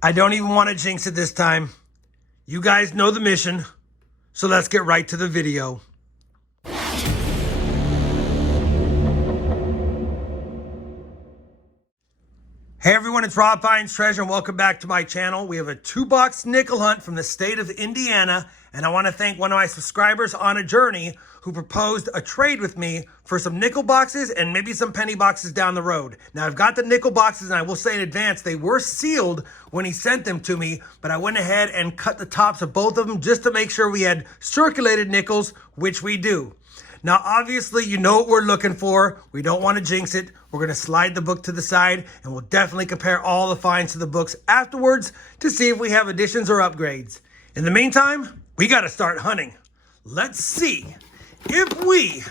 I don't even want to jinx it this time. You guys know the mission, so let's get right to the video. Hey everyone, it's RobFindsTreasure and welcome back to my channel. We have a 2-box nickel hunt from the state of Indiana, and I want to thank one of my subscribers on a journey who proposed a trade with me for some nickel boxes and maybe some penny boxes down the road. Now I've got the nickel boxes, and I will say in advance, they were sealed when he sent them to me, but I went ahead and cut the tops of both of them just to make sure we had circulated nickels, which we do. Now, obviously, you know what we're looking for. We don't want to jinx it. We're going to slide the book to the side, and we'll definitely compare all the finds to the books afterwards to see if we have additions or upgrades. In the meantime, we got to start hunting. Let's see if we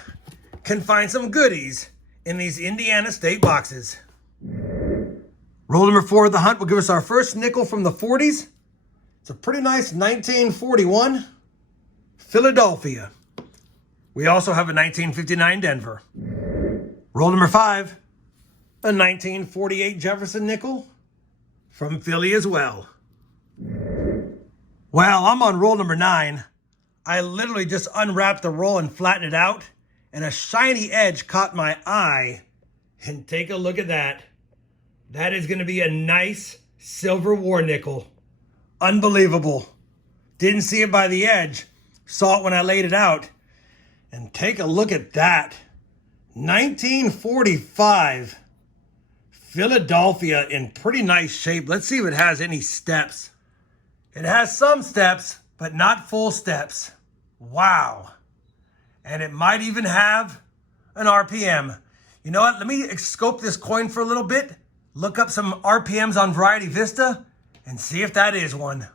can find some goodies in these Indiana state boxes. Roll number 4 of the hunt will give us our first nickel from the 40s. It's a pretty nice 1941 Philadelphia. We also have a 1959 Denver. Roll number 5, a 1948 Jefferson nickel from Philly as well. Well, I'm on roll number 9. I literally just unwrapped the roll and flattened it out, and a shiny edge caught my eye. And take a look at that. That is going to be a nice silver war nickel. Unbelievable. Didn't see it by the edge. Saw it when I laid it out. And take a look at that. 1945 Philadelphia in pretty nice shape. Let's see if it has any steps. It has some steps, but not full steps. Wow. And it might even have an RPM. You know what? Let me scope this coin for a little bit. Look up some RPMs on Variety Vista and see if that is one.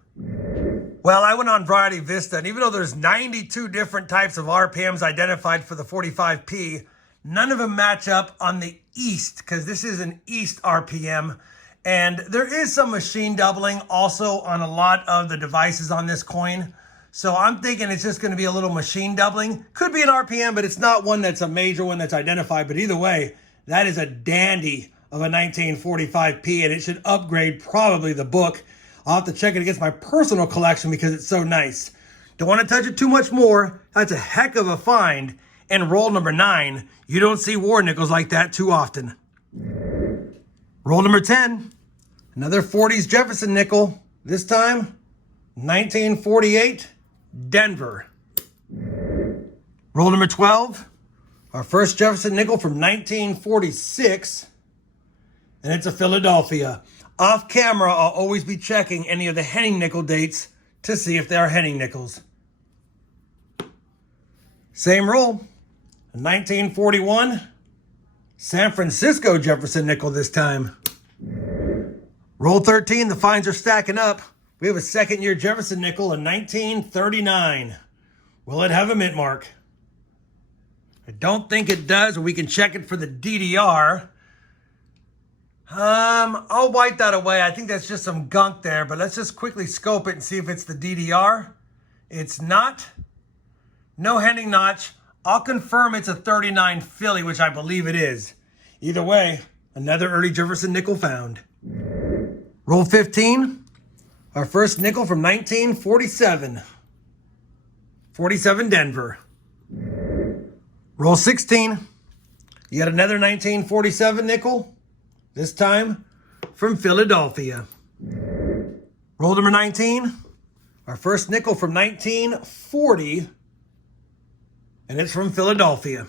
Well, I went on Variety Vista, and even though there's 92 different types of RPMs identified for the 45P, none of them match up on the East, because this is an East RPM. And there is some machine doubling also on a lot of the devices on this coin. So I'm thinking it's just going to be a little machine doubling. Could be an RPM, but it's not one that's a major one that's identified. But either way, that is a dandy of a 1945P, and it should upgrade probably the book. I'll have to check it against my personal collection because it's so nice. Don't want to touch it too much more. That's a heck of a find. And roll number 9, you don't see war nickels like that too often. Roll number 10, another 40s Jefferson nickel. This time, 1948 Denver. Roll number 12, our first Jefferson nickel from 1946. And it's a Philadelphia. Off camera, I'll always be checking any of the Henning nickel dates to see if they are Henning nickels. Same roll. 1941 San Francisco Jefferson nickel this time. Roll 13, the finds are stacking up. We have a second-year Jefferson nickel in 1939. Will it have a mint mark? I don't think it does, but we can check it for the DDR. I'll wipe that away. I think that's just some gunk there, but let's just quickly scope it and see if it's the DDR. It's not. No Henning notch. I'll confirm it's a 39 Philly, which I believe it is. Either way, another early Jefferson nickel found. Roll 15, our first nickel from 1947. 47 Denver. Roll 16, yet another 1947 nickel. This time from Philadelphia. Roll number 19, our first nickel from 1940, and it's from Philadelphia.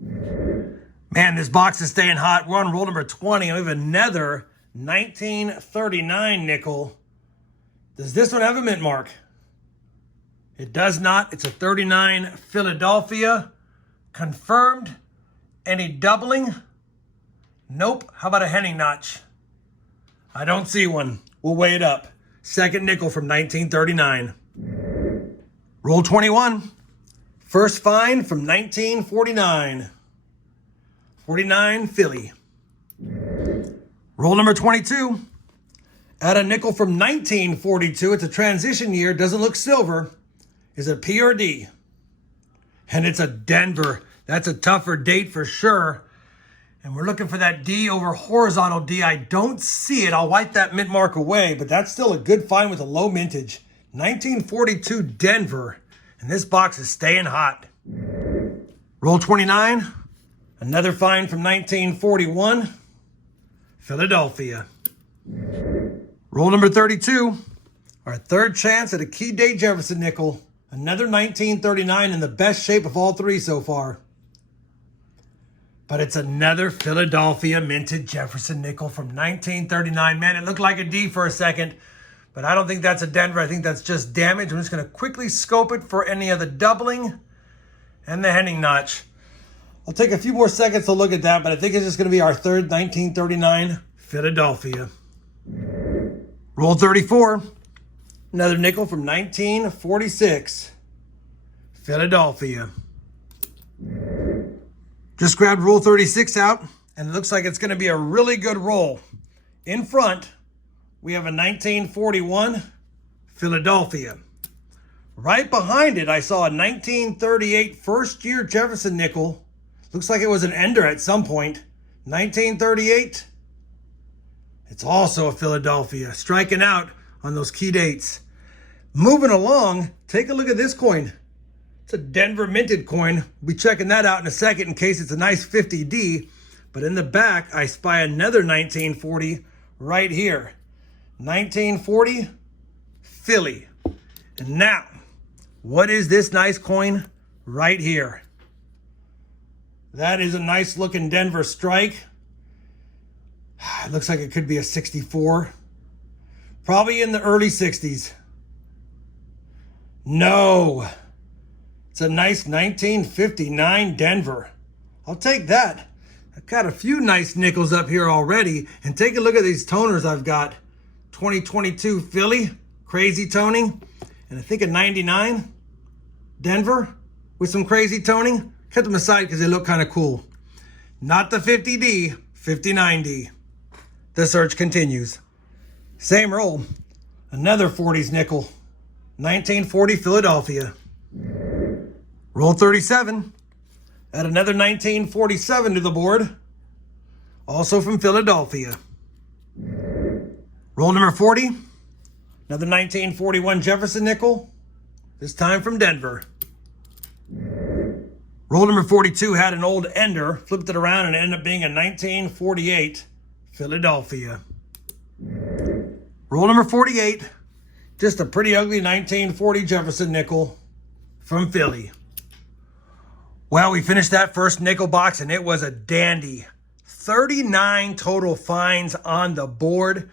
Man, this box is staying hot. We're on roll number 20, and we have another 1939 nickel. Does this one have a mint mark? It does not. It's a 39 Philadelphia. Confirmed. Any doubling? Nope. How about a Henning notch? I don't see one. We'll weigh it up. Second nickel from 1939. Roll 21. First find from 1949. 49 Philly. Roll number 22. Add a nickel from 1942. It's a transition year. Doesn't look silver. Is it P or D? And it's a Denver. That's a tougher date for sure. And we're looking for that D over horizontal D. I don't see it. I'll wipe that mint mark away, but that's still a good find with a low mintage. 1942 Denver. And this box is staying hot. Roll 29. Another find from 1941. Philadelphia. Roll number 32. Our third chance at a key date Jefferson nickel. Another 1939 in the best shape of all three so far. But it's another Philadelphia minted Jefferson nickel from 1939. Man, it looked like a D for a second, but I don't think that's a Denver. I think that's just damage. I'm just going to quickly scope it for any of the doubling and the Henning notch. I'll take a few more seconds to look at that, but I think it's just going to be our third 1939 Philadelphia. Roll 34. Another nickel from 1946. Philadelphia. Just grabbed roll 36 out, and it looks like it's going to be a really good roll. In front, we have a 1941 Philadelphia. Right behind it, I saw a 1938 first-year Jefferson nickel. Looks like it was an ender at some point. 1938. It's also a Philadelphia, striking out on those key dates. Moving along, take a look at this coin. It's a Denver minted coin. We'll be checking that out in a second in case it's a nice 50D. But in the back, I spy another 1940 right here. 1940, Philly. And now, what is this nice coin right here? That is a nice looking Denver strike. It looks like it could be a 64. Probably in the early 60s. No. It's a nice 1959 Denver. I'll take that. I've got a few nice nickels up here already. And take a look at these toners I've got. 2022 Philly, crazy toning. And I think a 99 Denver with some crazy toning. Kept them aside because they look kind of cool. Not the 50D, 59D. The search continues. Same roll. Another 40s nickel. 1940 Philadelphia. Roll 37. Add another 1947 to the board. Also from Philadelphia. Roll number 40. Another 1941 Jefferson nickel. This time from Denver. Roll number 42 had an old ender. Flipped it around and it ended up being a 1948 Philadelphia. Roll number 48. Just a pretty ugly 1940 Jefferson nickel from Philly. Well, we finished that first nickel box and it was a dandy. 39 total finds on the board.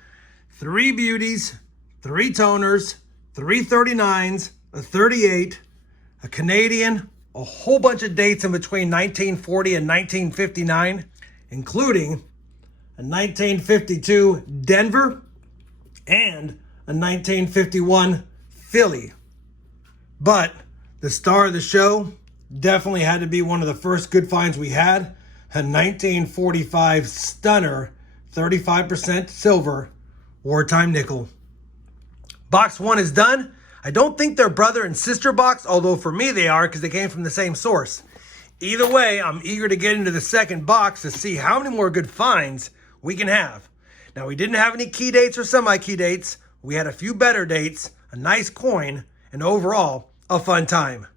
3 beauties, 3 toners, 3 39s, a 38, a Canadian, a whole bunch of dates in between 1940 and 1959, including a 1952 Denver and a 1951 Philly. But the star of the show definitely had to be one of the first good finds we had, a 1945 stunner, 35% silver, wartime nickel. Box 1 is done. I don't think they're brother and sister box, although for me they are because they came from the same source. Either way, I'm eager to get into the second box to see how many more good finds we can have. Now, we didn't have any key dates or semi-key dates. We had a few better dates, a nice coin, and overall, a fun time.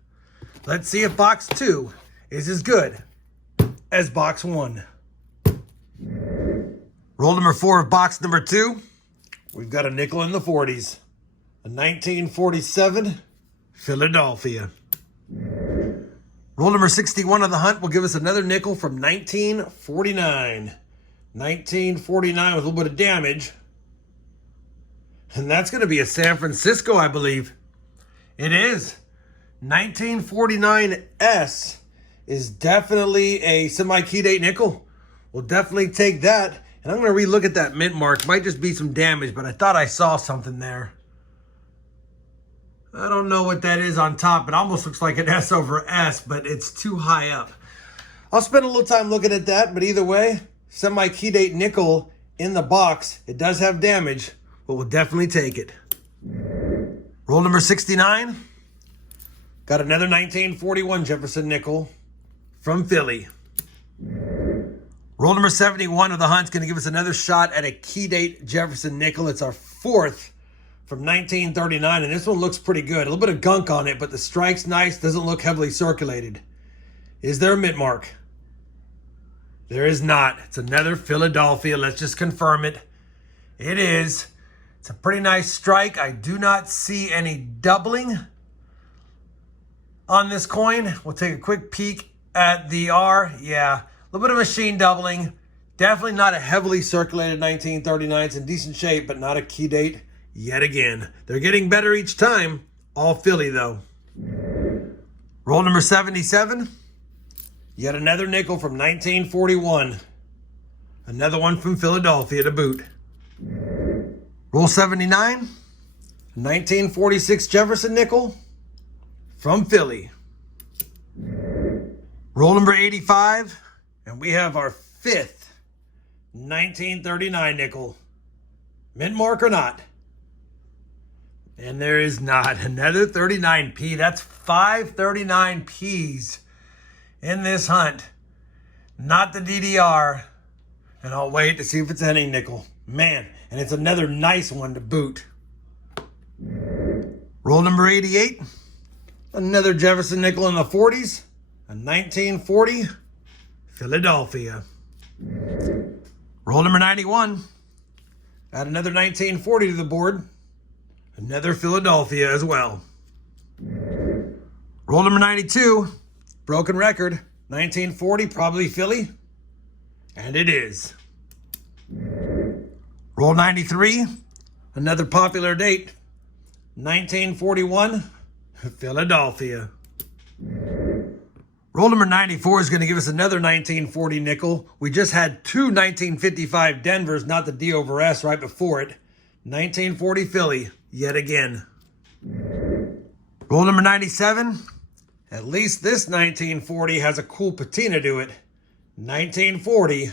Let's see if box 2 is as good as box 1. Roll number 4 of box number 2. We've got a nickel in the 40s. A 1947 Philadelphia. Roll number 61 of the hunt will give us another nickel from 1949. 1949 with a little bit of damage. And that's going to be a San Francisco, I believe. It is. 1949S is definitely a semi-key date nickel. We'll definitely take that. And I'm going to re-look at that mint mark. Might just be some damage, but I thought I saw something there. I don't know what that is on top. It almost looks like an S over S, but it's too high up. I'll spend a little time looking at that, but either way, semi-key date nickel in the box. It does have damage, but we'll definitely take it. Roll number 69. Got another 1941 Jefferson nickel from Philly. Roll number 71 of the hunt's going to give us another shot at a key date Jefferson nickel. It's our fourth from 1939, and this one looks pretty good. A little bit of gunk on it, but the strike's nice. Doesn't look heavily circulated. Is there a mint mark? There is not. It's another Philadelphia. Let's just confirm it. It is. It's a pretty nice strike. I do not see any doubling on this coin. We'll take a quick peek at the R. Yeah. A little bit of machine doubling. Definitely not a heavily circulated 1939. It's in decent shape, but not a key date yet again. They're getting better each time. All Philly, though. Roll number 77. Yet another nickel from 1941. Another one from Philadelphia to boot. Roll 79. 1946 Jefferson nickel from Philly. Roll number 85. And we have our fifth 1939 nickel. Mint mark or not? And there is not. Another 39p. That's 5 39p's in this hunt. Not the DDR. And I'll wait to see if it's any nickel. Man, and it's another nice one to boot. Roll number 88. Another Jefferson nickel in the 40s. A 1940 Philadelphia. Roll number 91. Add another 1940 to the board. Another Philadelphia as well. Roll number 92. Broken record. 1940, probably Philly. And it is. Roll 93. Another popular date. 1941, Philadelphia. Roll number 94 is going to give us another 1940 nickel. We just had two 1955 Denvers, not the D over S right before it. 1940 Philly, yet again. Roll number 97. At least this 1940 has a cool patina to it. 1940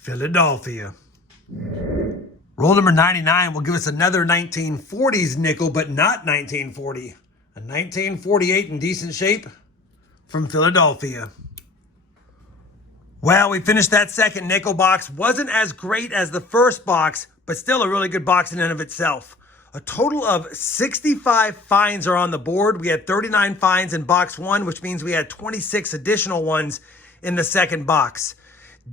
Philadelphia. Roll number 99 will give us another 1940s nickel, but not 1940. A 1948 in decent shape from Philadelphia. Well, we finished that second nickel box. Wasn't as great as the first box, but still a really good box in and of itself. A total of 65 finds are on the board. We had 39 finds in box one, which means we had 26 additional ones in the second box.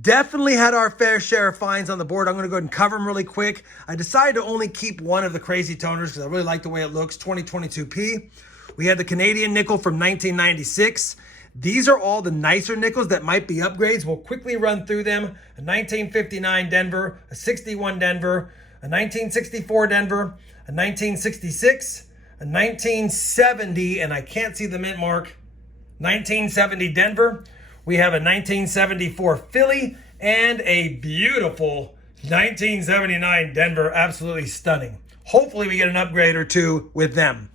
Definitely had our fair share of finds on the board. I'm going to go ahead and cover them really quick. I decided to only keep one of the crazy toners because I really like the way it looks, 2022p. We had the Canadian nickel from 1996. These are all the nicer nickels that might be upgrades. We'll quickly run through them. A 1959 Denver, a 61 Denver, a 1964 Denver, a 1966, a 1970, and I can't see the mint mark, 1970 Denver. We have a 1974 Philly and a beautiful 1979 Denver. Absolutely stunning. Hopefully we get an upgrade or two with them.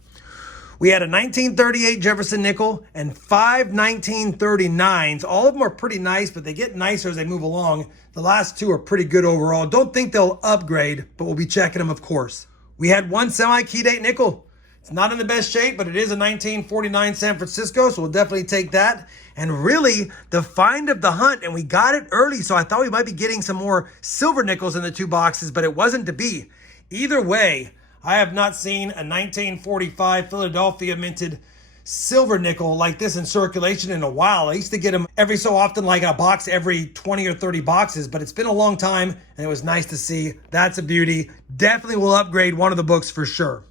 We had a 1938 Jefferson nickel and 5 1939s. All of them are pretty nice, but they get nicer as they move along. The last two are pretty good overall. Don't think they'll upgrade, but we'll be checking them, of course. We had one semi-key date nickel. It's not in the best shape, but it is a 1949 San Francisco, so we'll definitely take that. And really, the find of the hunt, and we got it early, so I thought we might be getting some more silver nickels in the two boxes, but it wasn't to be. Either way, I have not seen a 1945 Philadelphia minted silver nickel like this in circulation in a while. I used to get them every so often, like a box every 20 or 30 boxes, but it's been a long time, and it was nice to see. That's a beauty. Definitely will upgrade one of the books for sure.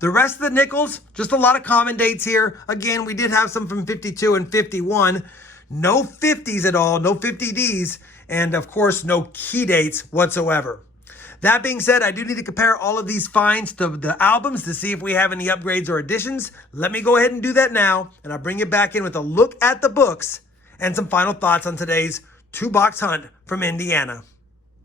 The rest of the nickels, just a lot of common dates here. Again, we did have some from 52 and 51. No 50s at all, no 50Ds, and of course, no key dates whatsoever. That being said, I do need to compare all of these finds to the albums to see if we have any upgrades or additions. Let me go ahead and do that now, and I'll bring you back in with a look at the books and some final thoughts on today's two-box hunt from Indiana.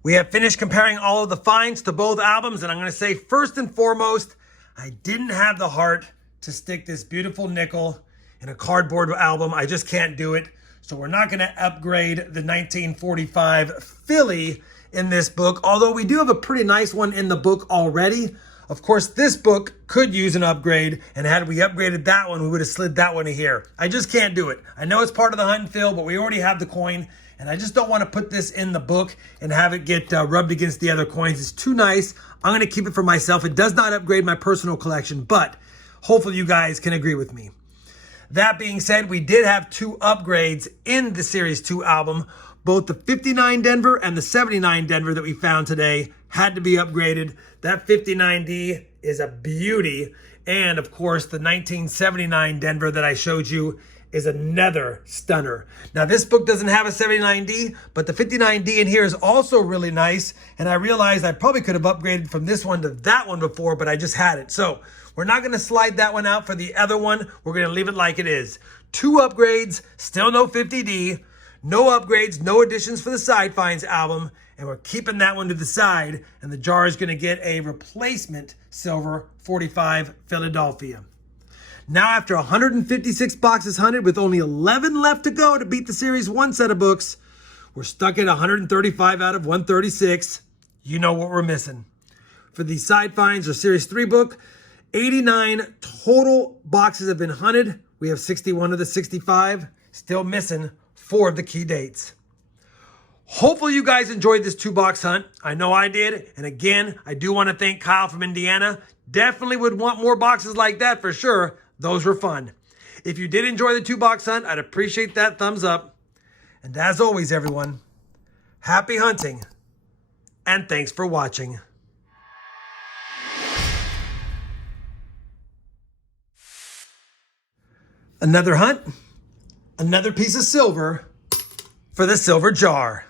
We have finished comparing all of the finds to both albums, and I'm going to say first and foremost, I didn't have the heart to stick this beautiful nickel in a cardboard album. I just can't do it. So we're not going to upgrade the 1945 Philly in this book, although we do have a pretty nice one in the book already. Of course, this book could use an upgrade, and had we upgraded that one, we would have slid that one in here. I just can't do it. I know it's part of the hunt and fill, but we already have the coin, And I just don't want to put this in the book and have it get rubbed against the other coins. It's too nice. I'm going to keep it for myself. It does not upgrade my personal collection, but hopefully you guys can agree with me. That being said, we did have 2 upgrades in the Series 2 album. Both the 59 Denver and the 79 Denver that we found today had to be upgraded. That 59D is a beauty. And of course, the 1979 Denver that I showed you is another stunner. Now, this book doesn't have a 79D, but the 59D in here is also really nice. And I realized I probably could have upgraded from this one to that one before, but I just had it. So we're not going to slide that one out for the other one. We're going to leave it like it is. 2 upgrades, still no 50D, no upgrades, no additions for the Side Finds album. And we're keeping that one to the side. And the jar is going to get a replacement silver 45 Philadelphia. Now, after 156 boxes hunted with only 11 left to go to beat the Series 1 set of books, we're stuck at 135 out of 136. You know what we're missing. For the Side Finds or Series 3 book, 89 total boxes have been hunted. We have 61 of the 65. Still missing 4 of the key dates. Hopefully you guys enjoyed this 2-box hunt. I know I did. And again, I do want to thank Kyle from Indiana. Definitely would want more boxes like that for sure. Those were fun. If you did enjoy the 2-box hunt, I'd appreciate that thumbs up. And as always, everyone, happy hunting and thanks for watching. Another hunt, another piece of silver for the silver jar.